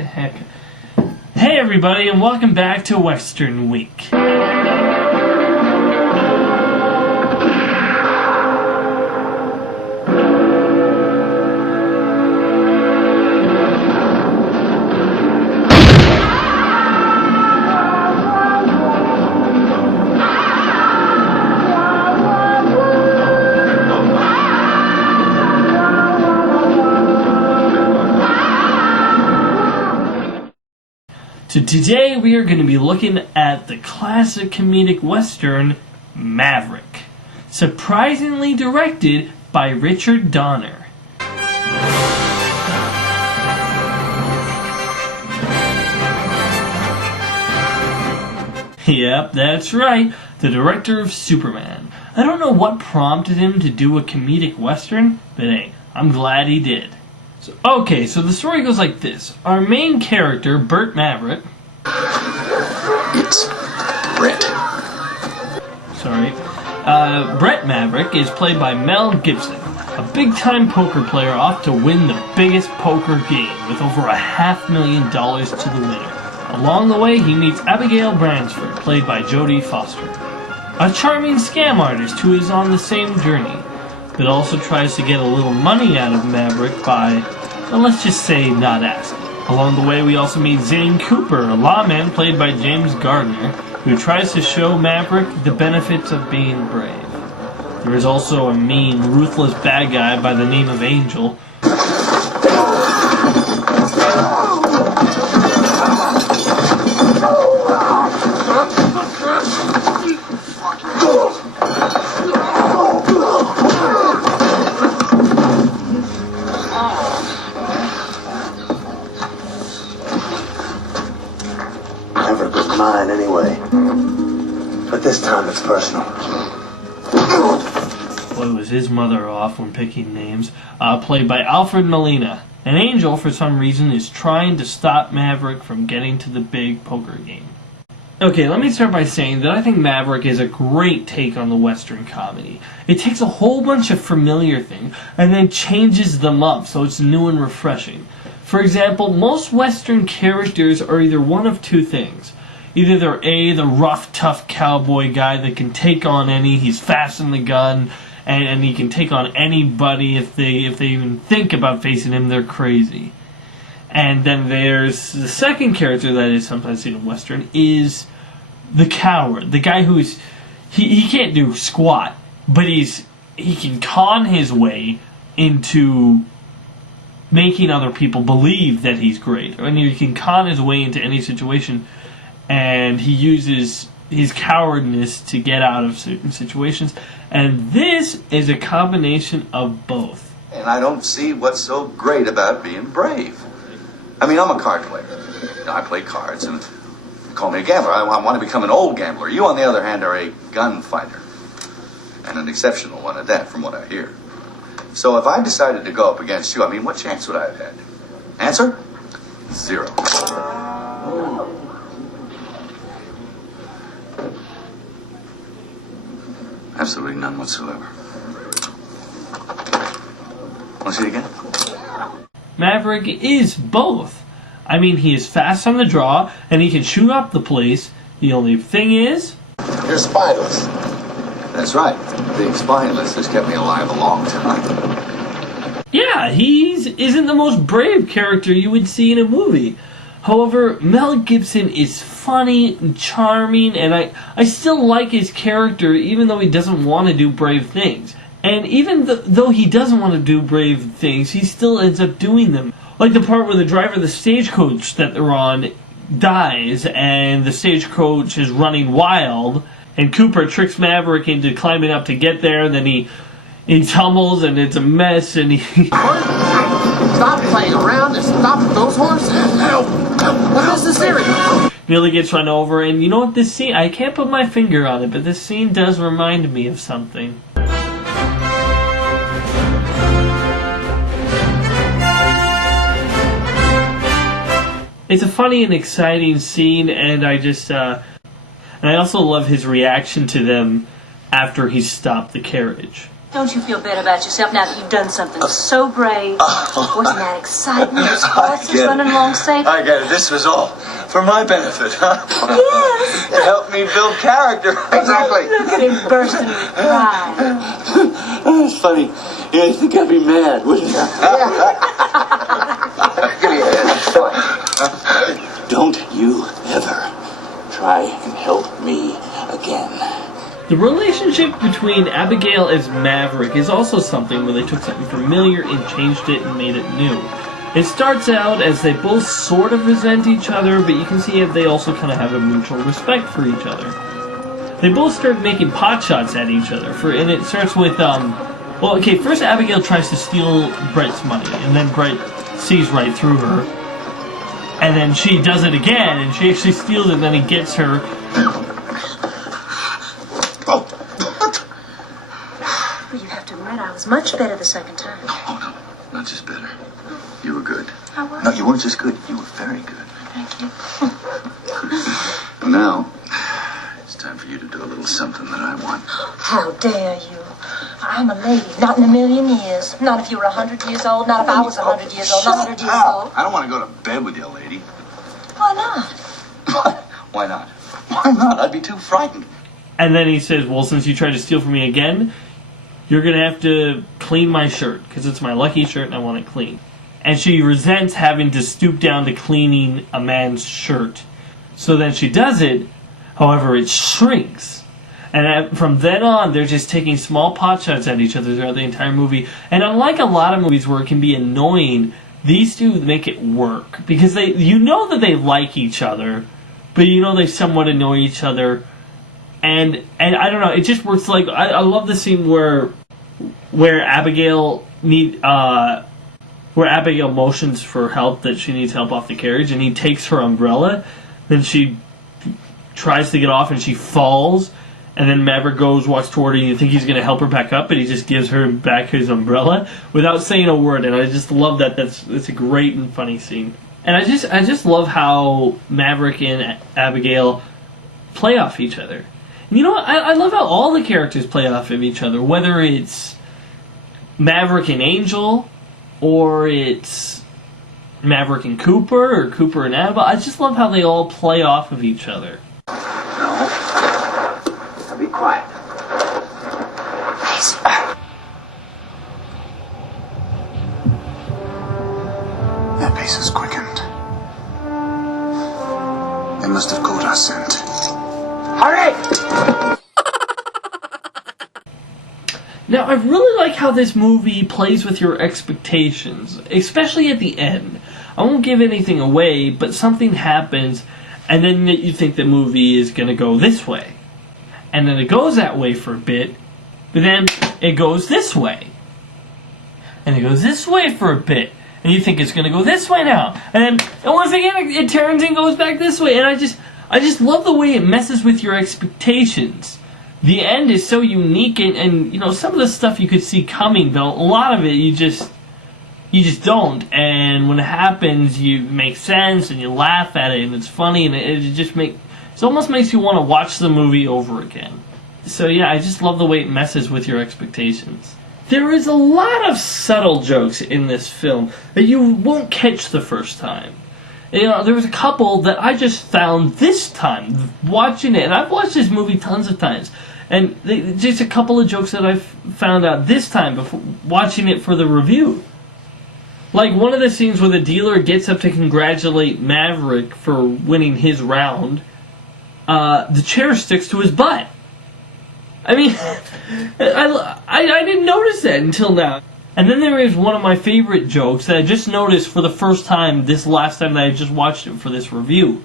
the heck? Hey everybody, and welcome back to Western Week. So today we are going to be looking at the classic comedic western, Maverick, surprisingly directed by Richard Donner. Yep, that's right, the director of Superman. I don't know what prompted him to do a comedic western, but hey, I'm glad he did. So the story goes like this. Our main character, Burt Maverick... It's Brett. Brett Maverick is played by Mel Gibson, a big-time poker player off to win the biggest poker game with over $500,000 to the winner. Along the way, he meets Abigail Bransford, played by Jodie Foster, a charming scam artist who is on the same journey, but also tries to get a little money out of Maverick by, well, let's just say, not asking. Along the way, we also meet Zane Cooper, a lawman played by James Garner, who tries to show Maverick the benefits of being brave. There is also a mean, ruthless bad guy by the name of Angel, Maverick was mine anyway. But this time it's personal. Boy, was his mother off when picking names, played by Alfred Molina. An Angel, for some reason, is trying to stop Maverick from getting to the big poker game. Okay, let me start by saying that I think Maverick is a great take on the Western comedy. It takes a whole bunch of familiar things and then changes them up so it's new and refreshing. For example, most Western characters are either one of two things. Either they're A, the rough, tough cowboy guy that can take on he's fast in the gun, and he can take on anybody if they even think about facing him, they're crazy. And then there's the second character that is sometimes seen in Western is the coward, the guy who is he can't do squat, but he can con his way into making other people believe that he's great, and he can con his way into any situation, and he uses his cowardness to get out of certain situations, and this is a combination of both. And I don't see what's so great about being brave. I mean, I'm a card player. I play cards, and you call me a gambler. I want to become an old gambler. You, on the other hand, are a gunfighter, and an exceptional one at that, from what I hear. So if I decided to go up against you, I mean, what chance would I have had? Answer? 0. Absolutely none whatsoever. Want to see it again? Maverick is both. I mean, he is fast on the draw, and he can shoot up the place. The only thing is... You're spineless. That's right. Being spineless has kept me alive a long time. Yeah, he isn't the most brave character you would see in a movie. However, Mel Gibson is funny and charming, and I still like his character even though he doesn't want to do brave things. And even though he doesn't want to do brave things, he still ends up doing them. Like the part where the driver of the stagecoach that they're on dies, and the stagecoach is running wild, and Cooper tricks Maverick into climbing up to get there, and then he tumbles, and it's a mess, and he... Stop playing around and stop those horses! What is this area? Nearly gets run over, and you know what, this scene, I can't put my finger on it, but this scene does remind me of something. It's a funny and exciting scene, and I also love his reaction to them after he stopped the carriage. Don't you feel bad about yourself now that you've done something so brave? Wasn't that excitement? Those horses running along safe? I get it. This was all for my benefit, huh? Yes. To help me build character. Exactly. Look at him bursting with pride. It's funny. You think I'd be mad, wouldn't you? Give me a hand. Don't you ever try and help me again. The relationship between Abigail as Maverick is also something where they took something familiar and changed it and made it new. It starts out as they both sort of resent each other, but you can see they also kind of have a mutual respect for each other. They both start making pot shots at each other, and it starts with, first Abigail tries to steal Brett's money, and then Brett sees right through her. And then she does it again, and she actually steals it, and then he gets her. Oh, what? Well, you have to admit I was much better the second time. Oh, no. Not just better. You were good. I was? No, you weren't just good. You were very good. Thank you. And now, it's time for you to do a little something that I want. How dare you? I'm a lady, not in a million years. Not if you were 100 years old, not if I was 100 years old, not 100 years old. I don't want to go to bed with you, lady. Why not? Why not? Why not? I'd be too frightened. And then he says, well, since you tried to steal from me again, you're going to have to clean my shirt, because it's my lucky shirt and I want it clean. And she resents having to stoop down to cleaning a man's shirt. So then she does it, however, it shrinks. And from then on, they're just taking small pot shots at each other throughout the entire movie. And unlike a lot of movies where it can be annoying, these two make it work. Because you know that they like each other, but you know they somewhat annoy each other. And I don't know, it just works. Like I love the scene where Abigail motions for help, that she needs help off the carriage, and he takes her umbrella. Then she tries to get off and she falls. And then Maverick walks toward her, and you think he's going to help her back up, but he just gives her back his umbrella without saying a word. And I just love that. It's a great and funny scene. And I just love how Maverick and Abigail play off each other. And you know what? I love how all the characters play off of each other, whether it's Maverick and Angel, or it's Maverick and Cooper, or Cooper and Annabelle. I just love how they all play off of each other. Be quiet. Their pace has quickened. They must have caught our scent. Hurry! Now, I really like how this movie plays with your expectations, especially at the end. I won't give anything away, but something happens, and then you think the movie is going to go this way. And then it goes that way for a bit, but then it goes this way. And it goes this way for a bit. And you think it's going to go this way now. And once again, it turns and goes back this way. And I just love the way it messes with your expectations. The end is so unique, and you know, some of the stuff you could see coming, but a lot of it you just don't. And when it happens, you make sense, and you laugh at it, and it's funny, and it almost makes you want to watch the movie over again. So yeah, I just love the way it messes with your expectations. There is a lot of subtle jokes in this film that you won't catch the first time. You know, there was a couple that I just found this time, watching it, and I've watched this movie tons of times, and just a couple of jokes that I've found out this time before watching it for the review. Like one of the scenes where the dealer gets up to congratulate Maverick for winning his round, the chair sticks to his butt. I mean, I didn't notice that until now. And then there is one of my favorite jokes that I just noticed for the first time this last time that I just watched it for this review.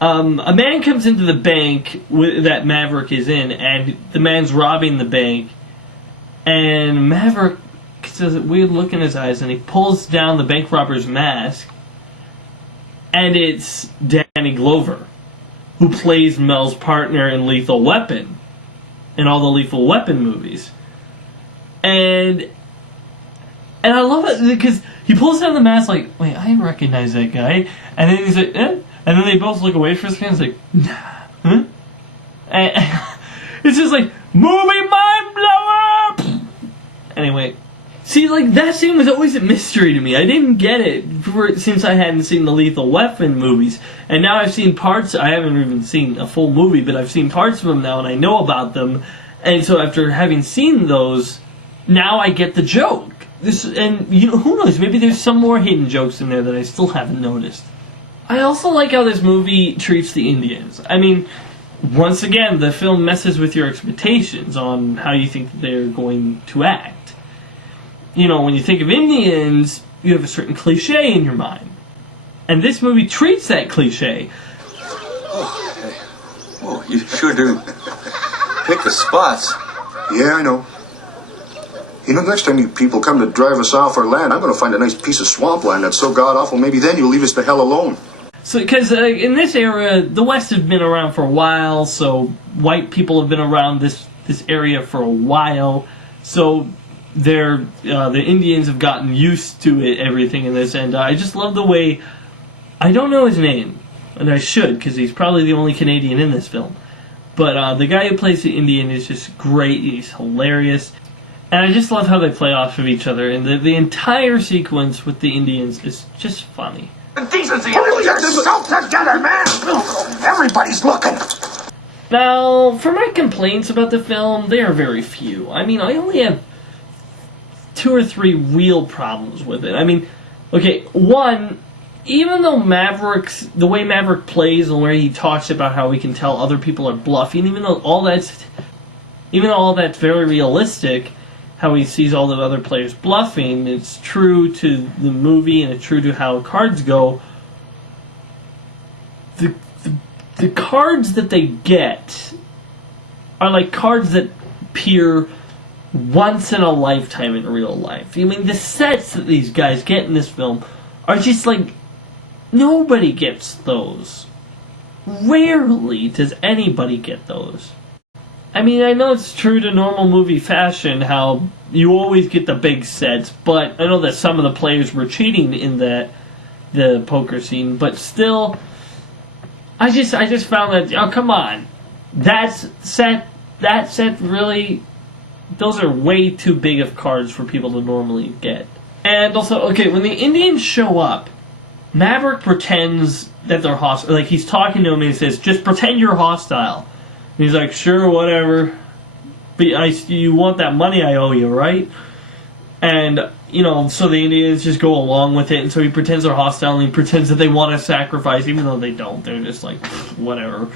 A man comes into the bank that Maverick is in, and the man's robbing the bank. And Maverick has a weird look in his eyes, and he pulls down the bank robber's mask. And it's Danny Glover, who plays Mel's partner in Lethal Weapon, in all the Lethal Weapon movies. And I love it because he pulls down the mask like, wait, I recognize that guy. And then he's like, eh? And then they both look away for a second. It's like, huh? And it's just like, movie mind blower! Anyway, see, like, that scene was always a mystery to me. I didn't get it since I hadn't seen the Lethal Weapon movies. And now I've seen parts. I haven't even seen a full movie, but I've seen parts of them now, and I know about them. And so after having seen those, now I get the joke. And who knows? Maybe there's some more hidden jokes in there that I still haven't noticed. I also like how this movie treats the Indians. I mean, once again, the film messes with your expectations on how you think they're going to act. When you think of Indians, you have a certain cliche in your mind. And this movie treats that cliche. Oh, hey. Oh, you sure do pick the spots. Yeah, I know. Next time you people come to drive us off our land, I'm going to find a nice piece of swampland that's so god-awful, maybe then you'll leave us the hell alone. So, because in this era, the West has been around for a while, so white people have been around this area for a while, so the Indians have gotten used to everything in this, and I just love the way, I don't know his name, and I should, because he's probably the only Canadian in this film, but the guy who plays the Indian is just great, he's hilarious. And I just love how they play off of each other, and the entire sequence with the Indians is just funny. Decency! Pull yourself together, man! Everybody's looking! Now, for my complaints about the film, they are very few. I mean, I only have 2 or 3 real problems with it. I mean, okay, one, even though the way Maverick plays and where he talks about how we can tell other people are bluffing, even though all that's very realistic, how he sees all the other players bluffing, it's true to the movie and it's true to how cards go. The cards that they get are like cards that appear once in a lifetime in real life. I mean, the sets that these guys get in this film are just like, nobody gets those. Rarely does anybody get those. I mean, I know it's true to normal movie fashion how you always get the big sets, but I know that some of the players were cheating in the poker scene, but still, I just found that, oh, come on. That set really, those are way too big of cards for people to normally get. And also, okay, when the Indians show up, Maverick pretends that they're hostile. Like, he's talking to him and he says, just pretend you're hostile. He's like, sure, whatever. But you want that money I owe you, right? And, so the Indians just go along with it. And so he pretends they're hostile and he pretends that they want to sacrifice, even though they don't. They're just like, whatever.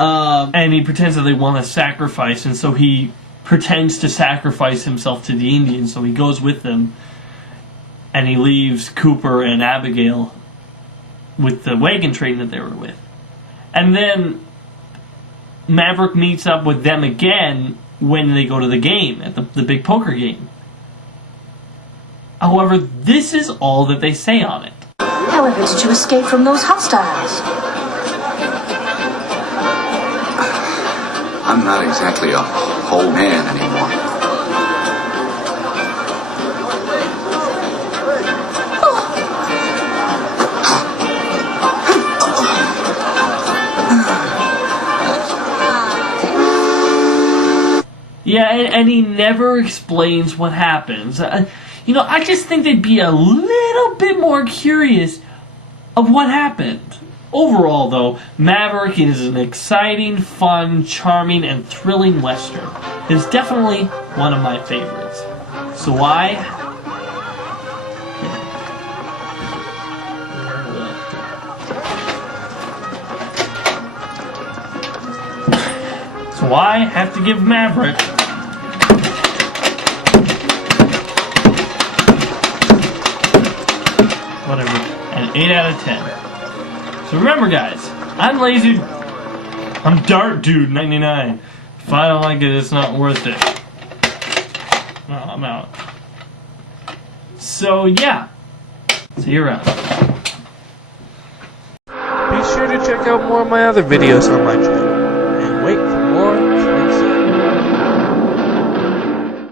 And he pretends that they want to sacrifice. And so he pretends to sacrifice himself to the Indians. So he goes with them. And he leaves Cooper and Abigail with the wagon train that they were with. And then Maverick meets up with them again when they go to the game, at the big poker game. However, this is all that they say on it. However, did you escape from those hostiles? I'm not exactly a whole man anymore. Yeah, and he never explains what happens. I just think they'd be a little bit more curious of what happened. Overall, though, Maverick is an exciting, fun, charming, and thrilling Western. It's definitely one of my favorites. So why? So I have to give Maverick an 8 out of 10. So remember, guys, I'm Lazy. I'm Dart Dude 99. If I don't like it, it's not worth it. No, I'm out. So yeah, see you around. Be sure to check out more of my other videos on my channel.